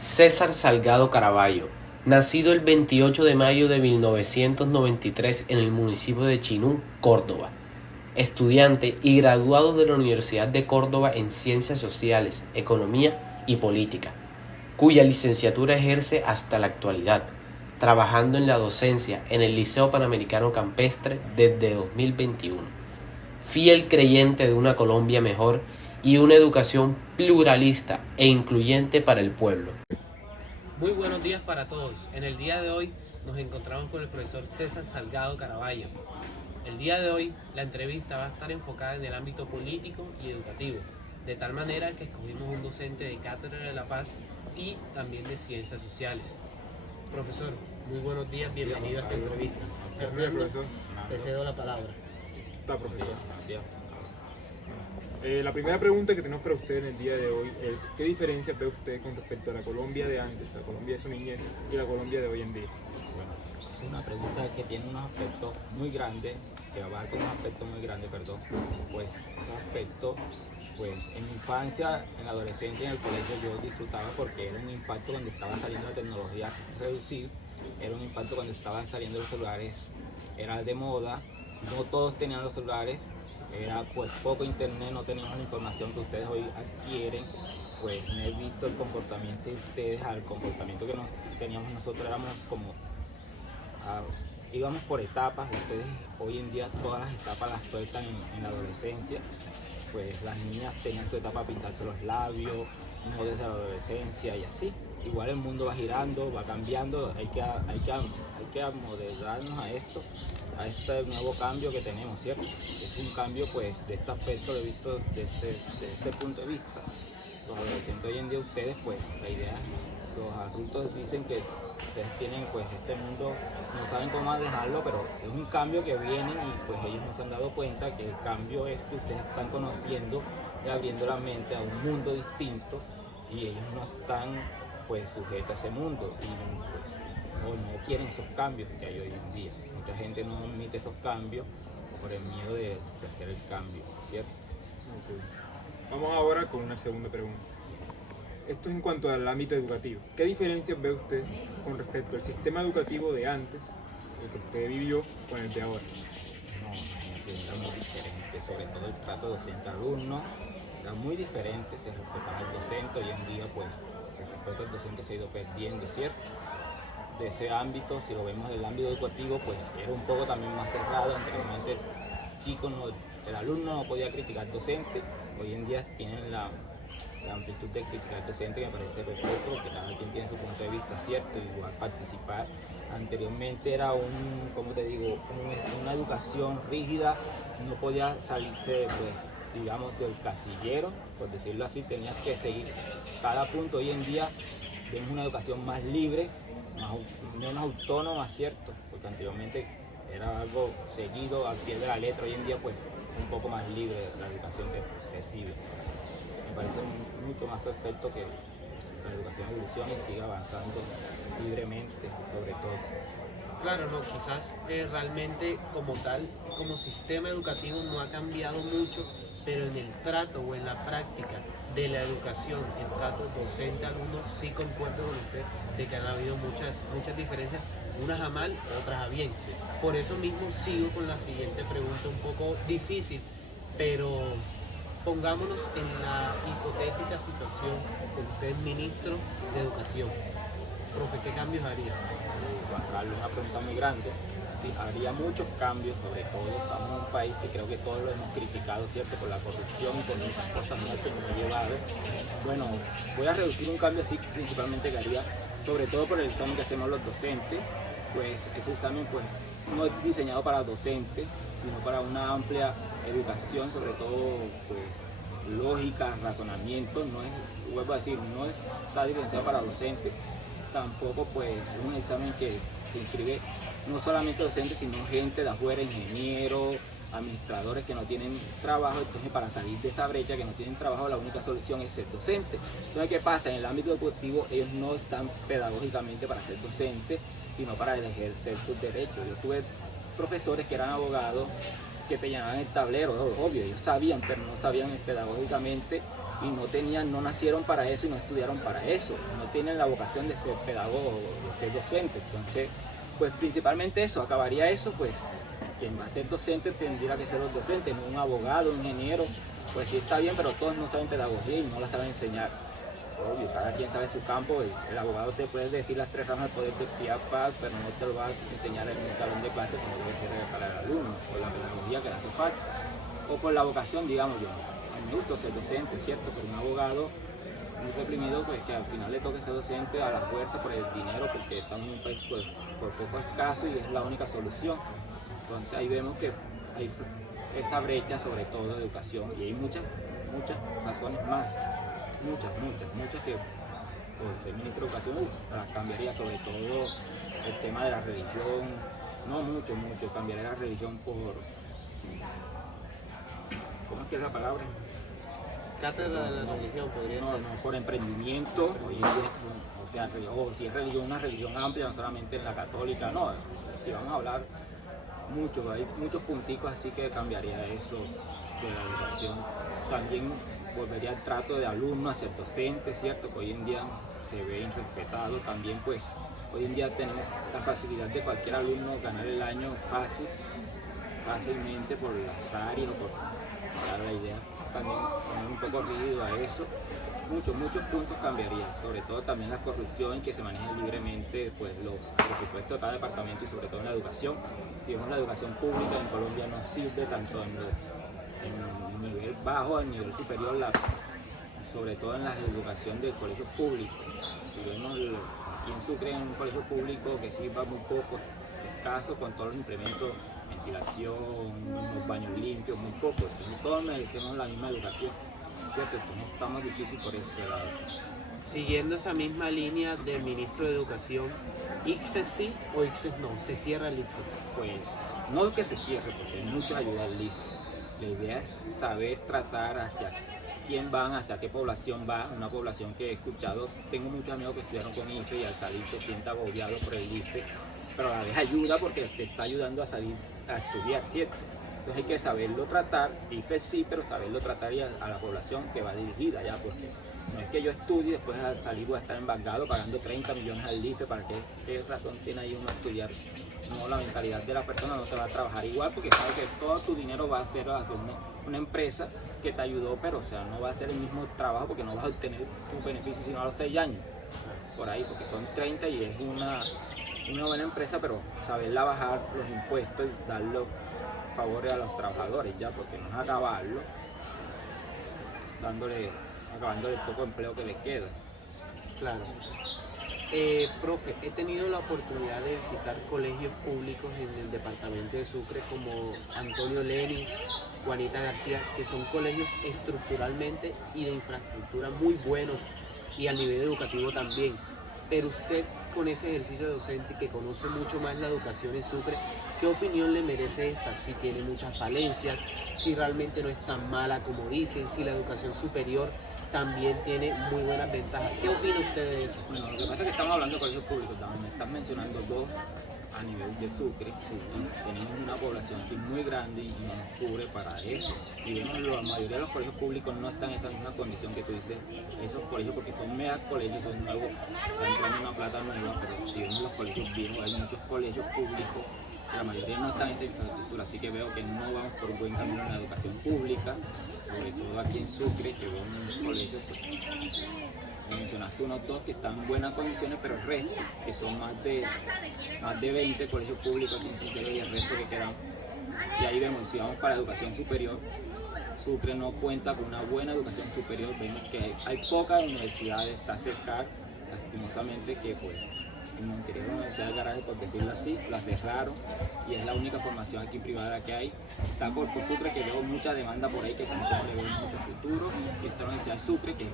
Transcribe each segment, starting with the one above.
César Salgado Caraballo, nacido el 28 de mayo de 1993 en el municipio de Chinú, Córdoba. Estudiante y graduado de la Universidad de Córdoba en Ciencias Sociales, Economía y Política, cuya licenciatura ejerce hasta la actualidad, trabajando en la docencia en el Liceo Panamericano Campestre desde 2021. Fiel creyente de una Colombia mejor y una educación pluralista e incluyente para el pueblo. Muy buenos días para todos. En el día de hoy nos encontramos con el profesor César Salgado Caraballo. El día de hoy la entrevista va a estar enfocada en el ámbito político y educativo, de tal manera que escogimos un docente de Cátedra de la Paz y también de Ciencias Sociales. Profesor, muy buenos días, bienvenido a esta entrevista. Fernando, te cedo la palabra. Está, profesor. La primera pregunta que tenemos para usted en el día de hoy es: ¿qué diferencia ve usted con respecto a la Colombia de antes, la Colombia de su niñez y la Colombia de hoy en día? Bueno, es una pregunta que tiene unos aspectos muy grandes, que abarca unos aspectos muy grandes, perdón. Pues esos aspectos, pues en mi infancia, en la adolescencia, en el colegio yo disfrutaba porque era un impacto cuando estaba saliendo la tecnología reducir, era un impacto cuando estaban saliendo los celulares, era de moda, no todos tenían los celulares. Era pues poco internet, no teníamos la información que ustedes hoy adquieren. Pues no he visto el comportamiento de ustedes al comportamiento que teníamos nosotros. Éramos como íbamos por etapas. Ustedes hoy en día todas las etapas las sueltan en la adolescencia. Pues las niñas tenían su etapa para pintarse los labios, no desde la adolescencia y así. Igual el mundo va girando, va cambiando, hay que amodelarnos a esto, a este nuevo cambio que tenemos, ¿cierto? Es un cambio pues de este aspecto, lo he visto desde este punto de vista. Los adolescentes hoy en día, ustedes pues la idea es, los adultos dicen que ustedes tienen pues este mundo, no saben cómo manejarlo, pero es un cambio que viene y pues ellos no se han dado cuenta que el cambio es que ustedes están conociendo y abriendo la mente a un mundo distinto y ellos no están pues sujetos a ese mundo y pues o no quieren esos cambios que hay hoy en día. Mucha gente no admite esos cambios por el miedo de hacer el cambio, ¿cierto? Okay. Vamos ahora con una segunda pregunta. Esto es en cuanto al ámbito educativo. ¿Qué diferencias ve usted con respecto al sistema educativo de antes, el que usted vivió, con el de ahora? No, era muy diferente, sobre todo el trato docente-alumno era muy diferente, se respetaba al docente. Hoy en día pues el respeto al docente se ha ido perdiendo, ¿cierto? De ese ámbito, si lo vemos del ámbito educativo, pues era un poco también más cerrado. Anteriormente el alumno no podía criticar al docente, hoy en día tienen la amplitud de criticar al docente, que me parece perfecto porque cada quien tiene su punto de vista, ¿cierto? Igual participar. Anteriormente era ¿cómo te digo? Una educación rígida, no podía salirse pues, digamos, del casillero, por decirlo así, tenías que seguir cada punto. Hoy en día vemos una educación más libre, menos autónoma, ¿cierto? Porque anteriormente era algo seguido al pie de la letra, hoy en día pues un poco más libre la educación que recibe. Me parece mucho más perfecto que la educación evolucione y siga avanzando libremente, sobre todo. Claro, no, quizás realmente como tal, como sistema educativo no ha cambiado mucho, pero en el trato o en la práctica de la educación, el trato docente-alumno, sí concuerdo con usted de que han habido muchas diferencias, unas a mal, otras a bien. Por eso mismo sigo con la siguiente pregunta, un poco difícil, pero pongámonos en la hipotética situación de usted es ministro de Educación. Profe, ¿qué cambios haría? Juan Carlos, una pregunta muy grande. Sí, haría muchos cambios, sobre todo estamos en un país que creo que todos lo hemos criticado, ¿cierto? Por la corrupción y por muchas cosas malas que nos ha llevado. Bueno, voy a reducir un cambio así principalmente que haría, sobre todo por el examen que hacemos los docentes. Pues ese examen pues no es diseñado para docentes, sino para una amplia educación, sobre todo pues lógica, razonamiento. No es, vuelvo a decir, no está diseñado para docentes, tampoco pues es un examen que se inscribe no solamente docentes, sino gente de afuera, ingenieros, administradores que no tienen trabajo. Entonces, para salir de esa brecha, que no tienen trabajo, la única solución es ser docente. Entonces, ¿qué pasa? En el ámbito educativo ellos no están pedagógicamente para ser docentes, sino para ejercer sus derechos. Yo tuve profesores que eran abogados que te llenaban el tablero, obvio, ellos sabían, pero no sabían pedagógicamente y no nacieron para eso y no estudiaron para eso, no tienen la vocación de ser pedagogo, de ser docente. Entonces, pues principalmente eso, acabaría eso, pues quien va a ser docente tendría que ser los docentes, no un abogado, un ingeniero, pues sí está bien, pero todos no saben pedagogía y no la saben enseñar. Obvio, cada quien sabe su campo, el abogado te puede decir las 3 ramas del poder de Pia Paz, pero no te lo va a enseñar en un salón de clase como debe ser para el alumno, por la pedagogía que le hace falta, o por la vocación, digamos yo. A mí me gusta ser docente, ¿cierto? Pero un abogado muy reprimido, pues que al final le toque ser docente a la fuerza por el dinero, porque estamos en un país pues, por poco escaso y es la única solución. Entonces ahí vemos que hay esa brecha, sobre todo de educación, y hay muchas razones más. Muchas que por ser ministro de Educación las cambiaría, sobre todo el tema de la religión, no mucho, cambiaría la religión por, ¿cómo es que es la palabra? Cátedra de la religión podría ser. No, por emprendimiento, hoy en día si es religión, una religión amplia, no solamente en la católica, no, si vamos a hablar hay muchos punticos, así que cambiaría eso de la educación. También volvería al trato de alumnos hacia el docente, ¿cierto? Que hoy en día se ve irrespetado. También pues hoy en día tenemos la facilidad de cualquier alumno ganar el año fácilmente por las áreas o por dar la idea. También poner un poco rígido a eso. Muchos puntos cambiarían, sobre todo también la corrupción y que se manejen libremente pues, los presupuestos de cada departamento y sobre todo en la educación. Si vemos la educación pública en Colombia no sirve tanto en nivel bajo, en nivel superior, sobre todo en la educación de colegios públicos. Si vemos aquí en Sucre en un colegio público que sirva muy poco, escaso, con todos los implementos, ventilación, unos baños limpios, muy poco. Entonces todos merecemos la misma educación, ¿cierto? Entonces está más difícil por ese lado. Siguiendo esa misma línea del ministro de Educación, ¿ICFES sí o ICFES no? ¿Se cierra el ICFES? Pues no es que se cierre, porque hay mucha ayuda al ICFES. La idea es saber tratar hacia quién van, hacia qué población va, una población que he escuchado. Tengo muchos amigos que estudiaron con IFE y al salir se sienta agobiado por el IFE, pero a la vez ayuda porque te está ayudando a salir a estudiar, ¿cierto? Entonces hay que saberlo tratar, IFE sí, pero saberlo tratar y a la población que va dirigida ya, porque no es que yo estudie y después al salir voy a estar embargado pagando 30 millones al IFE, ¿para qué razón tiene ahí uno a estudiar? No, la mentalidad de la persona no te va a trabajar igual porque sabe que todo tu dinero va a ser hacia una empresa que te ayudó, pero o sea, no va a ser el mismo trabajo porque no vas a obtener tu beneficio sino a los 6 años, por ahí, porque son 30 y es una buena empresa, pero saberla bajar los impuestos y dar los favores a los trabajadores ya, porque no es acabarlo, acabándole el poco empleo que les queda. Claro. Profe, he tenido la oportunidad de visitar colegios públicos en el departamento de Sucre como Antonio Lenis, Juanita García, que son colegios estructuralmente y de infraestructura muy buenos y a nivel educativo también. Pero usted, con ese ejercicio docente que conoce mucho más la educación en Sucre, ¿qué opinión le merece esta? Si tiene muchas falencias, si realmente no es tan mala como dicen, si la educación superior también tiene muy buenas ventajas. ¿Qué opina usted de eso? Bueno, lo que pasa es que estamos hablando de colegios públicos, me están mencionando dos a nivel de Sucre, y tenemos una población aquí muy grande y no nos cubre para eso. Y vemos la mayoría de los colegios públicos no están en esa misma condición que tú dices, esos colegios, porque son mega colegios, son nuevos, están entrando una plata nueva, pero si vemos los colegios viejos, hay muchos colegios públicos, la mayoría no están en esa infraestructura, así que veo que no vamos por un buen camino en la educación pública, sobre todo aquí en Sucre, que veo unos colegios, pues, mencionaste unos dos que están en buenas condiciones, pero el resto, que son más de 20 colegios públicos, sin sincero, y el resto que quedan. Y ahí vemos, si vamos para educación superior, Sucre no cuenta con una buena educación superior, vemos que hay pocas universidades, está cerca, lastimosamente, que pues en Montería, la Universidad del Garaje, por decirlo así, la cerraron y es la única formación aquí privada que hay. Está Corpus Sucre, que veo mucha demanda por ahí, que tampoco le veo mucho futuro, y está la Universidad de Sucre, que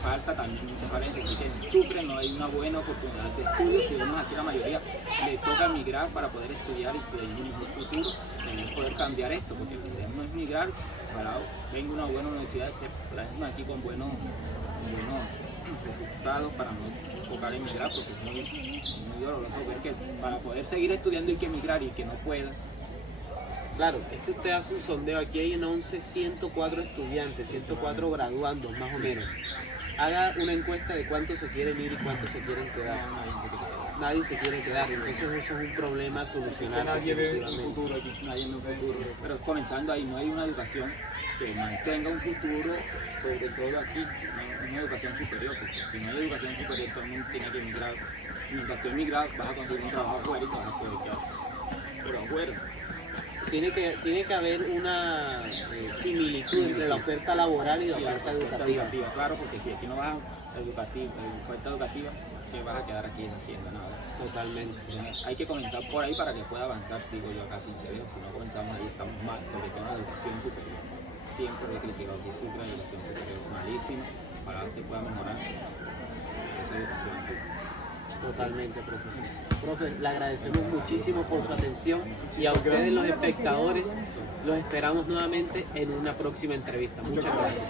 falta también muchas falencias, así que en Sucre no hay una buena oportunidad de estudio. Si vemos aquí la mayoría le toca migrar para poder estudiar y estudiar un mejor futuro, debemos poder cambiar esto, porque la idea no es migrar, para venga una buena universidad, se plasma aquí con buenos resultados para no tocar emigrar, porque es muy doloroso ver que para poder seguir estudiando hay que emigrar y que no pueda. Claro, es que usted hace un sondeo, aquí hay en 11 104 estudiantes, 104 graduandos más o menos. Haga una encuesta de cuántos se quieren ir y cuántos se quieren quedar. Nadie se quiere quedar, entonces eso es un problema a solucionar. Nadie ve un definitivamente. futuro aquí. Nadie en un futuro. Pero comenzando ahí, no hay una educación que mantenga un futuro, sobre todo aquí, una educación superior, porque si no hay educación superior, todo el mundo tiene que emigrar. Mientras tú emigras, vas a conseguir un trabajo afuera y te vas a poder quedar. Pero afuera. Tiene que haber una similitud entre la oferta laboral y la oferta educativa. Claro, porque si aquí no vas a oferta educativa, que vas a quedar aquí haciendo nada. Totalmente. Hay que comenzar por ahí para que pueda avanzar, digo yo acá sinceramente. Si no comenzamos ahí estamos mal, sobre todo en la educación superior. Siempre he criticado que sufre la educación superior malísima, para que se pueda mejorar esa educación. Totalmente, profe. Profe, le agradecemos muchísimo por su atención y a ustedes los espectadores los esperamos nuevamente en una próxima entrevista. Muchas gracias.